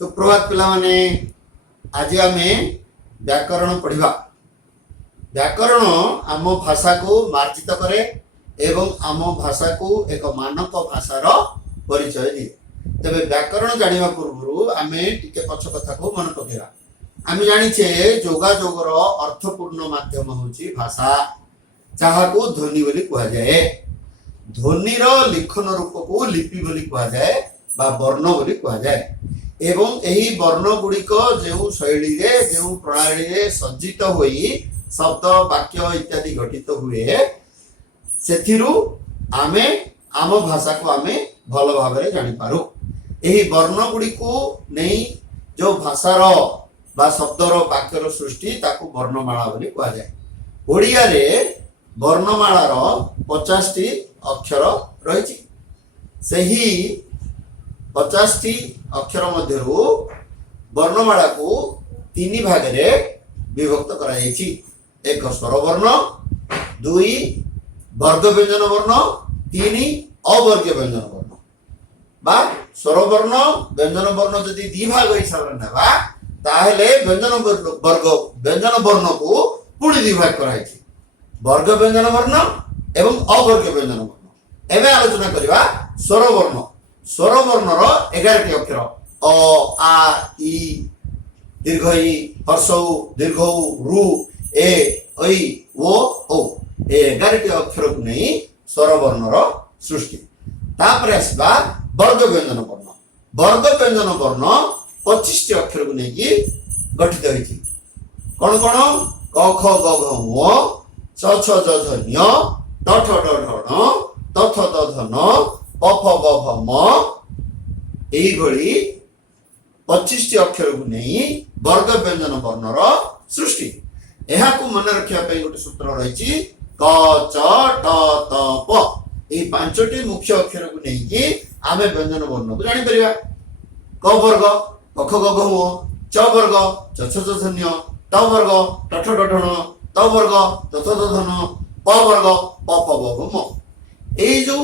सुप्रभात पिला माने आज आमे व्याकरण पढ़िबा। व्याकरण आम भाषा को मार्जित करे एवं आम भाषा को एक मानक भाषार परिचय दिए। तबे व्याकरण जानिबा पूर्व आमे टिके पछ कथा को मन पकेबा। आमे जानिछे जोगाजोगर अर्थपूर्ण माध्यम होची भाषा, जाहाको ध्वनि बोली कहा जाए। ध्वनिर लिखन रूप को लिपि बोली कहा जाए बा वर्ण बोली कहा जाए। एवं यही वर्ण गुड़िक जो शैली रे जो प्रणाली रे सज्जित होई शब्द वाक्य इत्यादि गठित हुए सेथिरु आमे आम भाषा को आमे भल भाव में जानि पारू। यही वर्ण गुड़िक नहीं जो भाषार बा शब्दर वाक्यर सृष्टि ताकू वर्णमाला बोली कहा जाए। ओडिया रे वर्णमालार 50 टी अक्षर रही। सही 50 टी अक्षर मध्यरु वर्णमाला को 3 भाग रे विभक्त करा जायछि। एक स्वरवर्ण, 2 वर्ग व्यंजन वर्ण, 3 अवर्ग व्यंजन वर्ण। बा स्वरवर्ण व्यंजन वर्ण यदि 2 भाग हिसाब रे नेबा ताहेले व्यंजन वर्ग व्यंजन वर्ण को पुणी 2 भाग करा जायछि। वर्ग व्यंजन वर्ण एवं अवर्ग व्यंजन वर्ण। एबे आलोचना करिबा स्वरवर्ण। स्वरवर्णर 11 टी अक्षर अ आ इ दीर्घ इ हर्षौ दीर्घ रु ए ऐ ओ औ। ए 11 टी अक्षर को नहीं स्वरवर्णर सृष्टि। तापरे आसबा वर्ग व्यंजन वर्ण। वर्ग व्यंजन वर्ण 25 टी अक्षर को नहीं गठित होइछि। कोन कोन क ख ग घ ङ च छ ज झ ञ ट ठ ड ढ ण त थ द ध न प फ ब भ म। एई भली 25 टी अक्षर को नहीं वर्ग व्यंजन वर्णर सृष्टि। एहा को मन रखिया पे गोटे सूत्र रहिछि क च ट त प। एई 5टी मुख्य अक्षर को नहीं कि आमे व्यंजन वर्ण को जानि परिबा। क वर्ग क ख ग घ ङ, च वर्ग च छ ज झ ञ, त वर्ग ट ठ ड ढ ण, त वर्ग त थ द ध न, प वर्ग प फ ब भ म। एई जो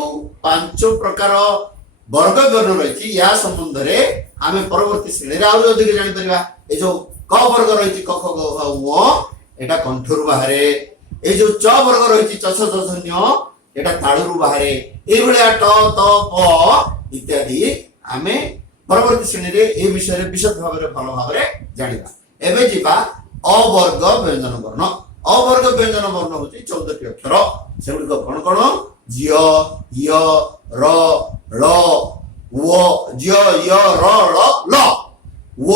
5 प्रकार वर्ग वर्ण रही या संबंध रे आमे परवर्ती श्रेणी रे आउर अधिक जानि परिबा। ए जो क वर्ग रही क ख ग घ ङ एटा कंठरु बाहरे। ए जो च वर्ग रही च छ ज झ ञ एटा ताळुरु बाहरे। ए भलिया ट त प इत्यादि आमे परवर्ती श्रेणी रे ए विषय रे विशद भाव रे भल भाव रे जानिबा। एबे जिबा अवर्ग व्यंजन वर्ण। अवर्ग व्यंजन वर्ण होची 14 टी अक्षर। सेगुडी कोन कोन ज्य य र ळ व ज्य य र ळ ल व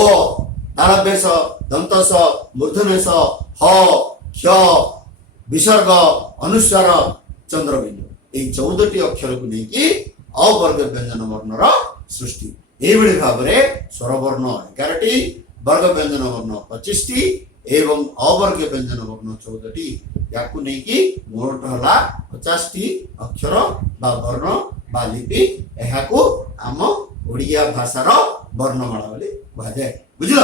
तालव्यस दंतस मूर्धन्यस ह क्ष विसर्ग अनुस्वार चंद्रबिंदु। ए 14 टी अक्षर को नहीं कि अवर्ग व्यंजन वर्णर सृष्टि। एई भली भाव रे स्वरवर्ण 11 टी, वर्ग व्यंजन वर्ण 25 टी एवं अवर्ग व्यंजन वर्ण 14 टी। याकू नहीं कि मोट हला 50 टी अक्षर बा वर्ण बा लिपि। एहाकू आम ओडिया भाषार वर्णमाला बोली कहा जाए। बुझलो।